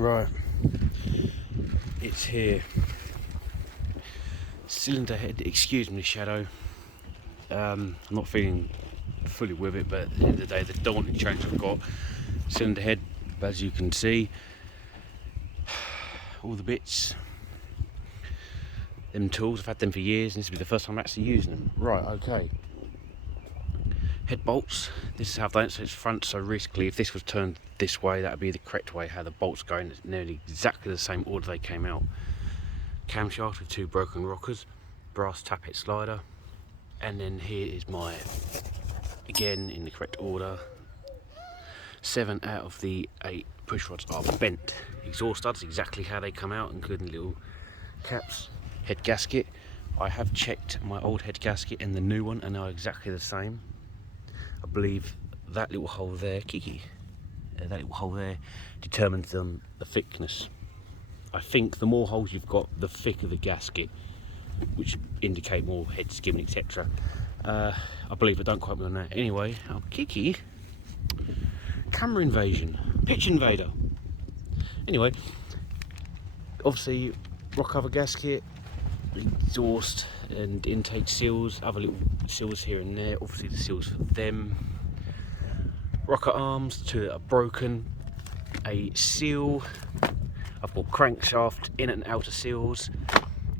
Right, it's here. Cylinder head, excuse me, Shadow. I'm not feeling fully with it, but at the end of the day, the daunting change I've got. Cylinder head, as you can see, all the bits, them tools, I've had them for years, and this will be the first time I'm actually using them. Right, okay. Head bolts, this is how they, so it's front, so basically if this was turned this way, that would be the correct way how the bolts go in. It's nearly exactly the same order they came out. Camshaft with 2 broken rockers, brass tappet slider, and then here is my, again in the correct order, 7 out of the 8 push rods are bent. Exhaust studs exactly how they come out, including little caps. Head gasket, I have checked my old head gasket and the new one and they are exactly the same. I believe that little hole there, Kiki, that little hole there determines the thickness. I think the more holes you've got, the thicker the gasket, which indicate more head skimming, etc. I believe, but don't quote me on that. Anyway, oh, Kiki, camera invasion, pitch invader. Anyway, obviously rock cover gasket, exhaust and intake seals, other little seals here and there, obviously the seals for them, rocker arms, the 2 that are broken, a seal, I've got crankshaft in and outer seals,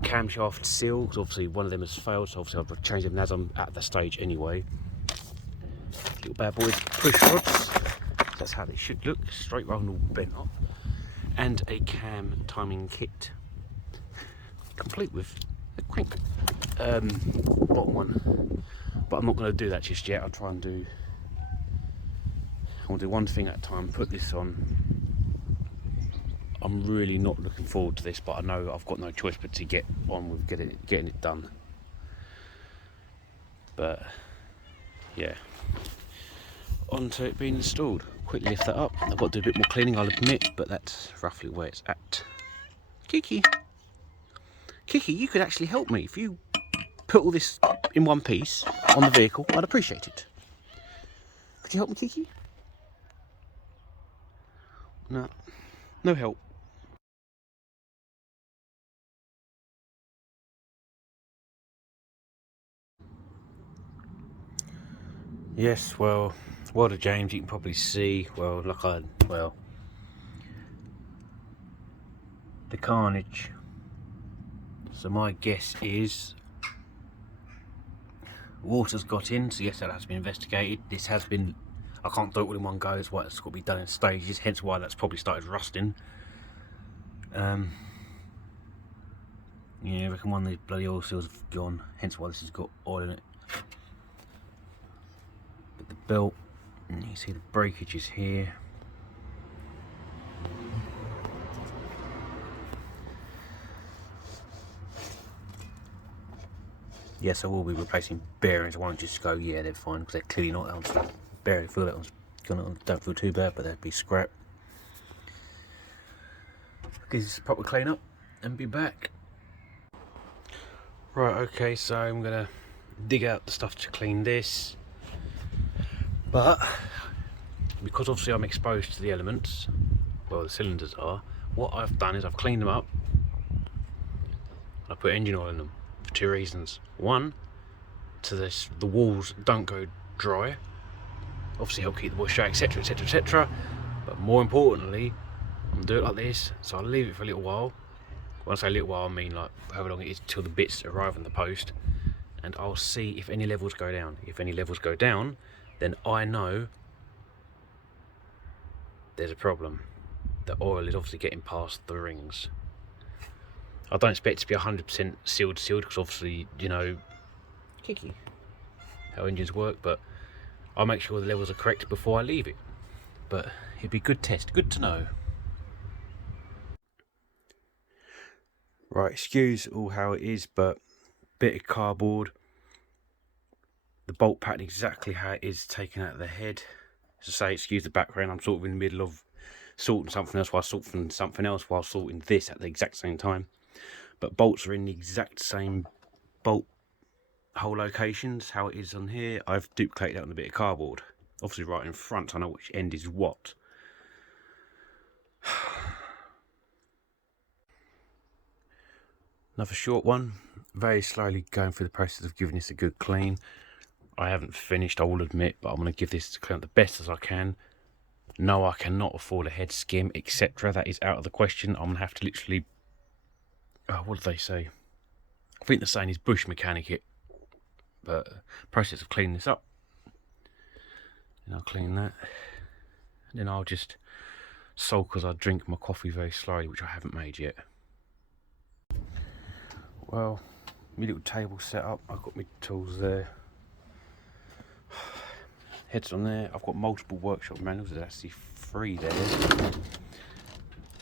camshaft seal, because obviously one of them has failed, so obviously I've changed them as I'm at the stage anyway. Little bad boys, push rods, that's how they should look, straight rather than all bent up, and a cam timing kit, complete with a crank bottom one, but I'm not going to do that just yet. I want to do one thing at a time, put this on. I'm really not looking forward to this, but I know I've got no choice but to get on with getting it done. But yeah, on to it being installed. Quickly lift that up. I've got to do a bit more cleaning, I'll admit, but that's roughly where it's at. Kiki, you could actually help me. If you put all this in one piece on the vehicle, I'd appreciate it. Could you help me, Kiki? No, no help. Yes, well, World of James, you can probably see, the carnage. So my guess is water's got in, so yes, that has been investigated. This has been, I can't do it all in one go, it's why it's got to be done in stages, hence why that's probably started rusting. Yeah, I reckon one of these bloody oil seals have gone, hence why this has got oil in it. But the belt, and you see the breakage is here. Yes, I will be replacing bearings. I won't just go, yeah, they're fine, because they're clearly not. I'll barely feel that one's gonna, don't feel too bad, but they'd be scrap. Give this a proper clean up and be back. Right, okay, so I'm gonna dig out the stuff to clean this, but because obviously I'm exposed to the elements, well, the cylinders are, what I've done is I've cleaned them up and I put engine oil in them for 2 reasons. One, the walls don't go dry, obviously help keep the moisture, etc, etc, etc, but more importantly, I'm gonna do it like this, so I'll leave it for a little while. When I say a little while, I mean like however long it is till the bits arrive on the post, and I'll see if any levels go down. If any levels go down, then I know there's a problem. The oil is obviously getting past the rings. I don't expect it to be 100% sealed, because obviously, you know, Kiki, how engines work, but I'll make sure the levels are correct before I leave it. But it'd be a good test, good to know. Right, excuse all how it is, but bit of cardboard, the bolt pattern exactly how it is taken out of the head. As I say, excuse the background, I'm sort of in the middle of sorting something else while sorting this at the exact same time. But bolts are in the exact same bolt hole locations, how it is on here. I've duplicated that on a bit of cardboard. Obviously right in front, I know which end is what. Another short one. Very slowly going through the process of giving this a good clean. I haven't finished, I will admit, but I'm going to give this to clean up the best as I can. No, I cannot afford a head skim, etc. That is out of the question. I'm going to have to literally... Oh, what did they say? I think they're saying is bush mechanic it. But process of cleaning this up. And I'll clean that. And then I'll just sulk as I drink my coffee very slowly, which I haven't made yet. Well, my little table set up. I've got my tools there. Heads on there. I've got multiple workshop manuals. There's actually 3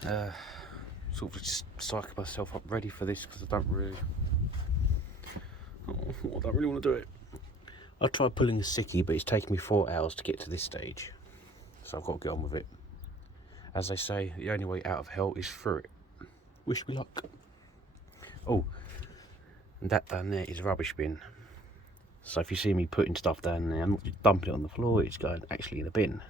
there. Sort of just psyching myself up ready for this because I don't really want to do it. I tried pulling a sickie, but it's taken me 4 hours to get to this stage. So I've got to get on with it. As they say, the only way out of hell is through it. Wish me luck. Oh, and that down there is a rubbish bin. So if you see me putting stuff down there, I'm not just dumping it on the floor, it's going actually in a bin.